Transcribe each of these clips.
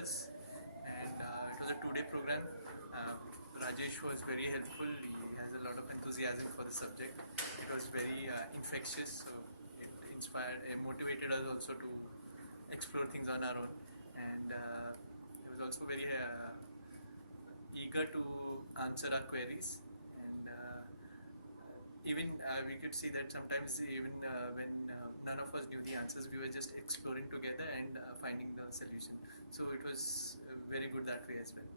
members, and it was a 2-day program. Rajesh was very helpful. He has a lot of enthusiasm for the subject. It was very infectious, so it inspired, it motivated us also to explore things on our own, and he was also very eager to answer our queries. And even we could see that sometimes even when none of us knew the answers, we were just exploring together and finding the solution. So it was very good that way as well.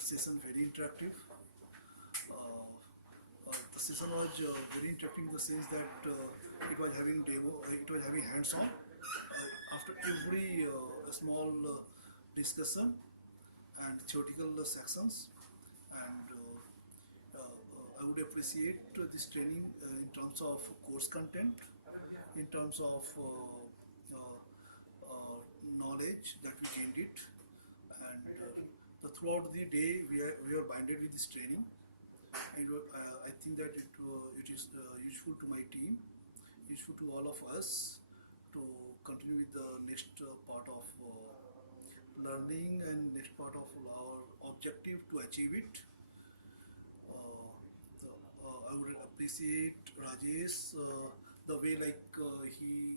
Session very interactive. The session was very interactive in the sense that it was having demo, it was having hands-on. After every small discussion and theoretical sections, and I would appreciate this training in terms of course content, in terms of knowledge that we gained it, and throughout the day we are binded with this training, and I think that it is useful to my team, useful to all of us to continue with the next part of learning and next part of our objective to achieve it. I would appreciate Rajesh the way he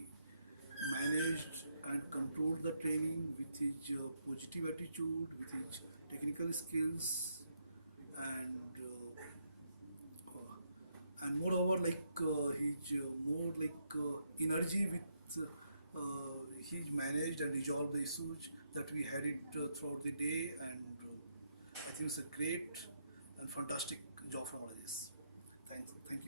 managed and controlled the training with his positive attitude, with his technical skills, and moreover his more energy with he managed and resolved the issues that we had it throughout the day, and I think it's a great and fantastic job from Rajesh. Thank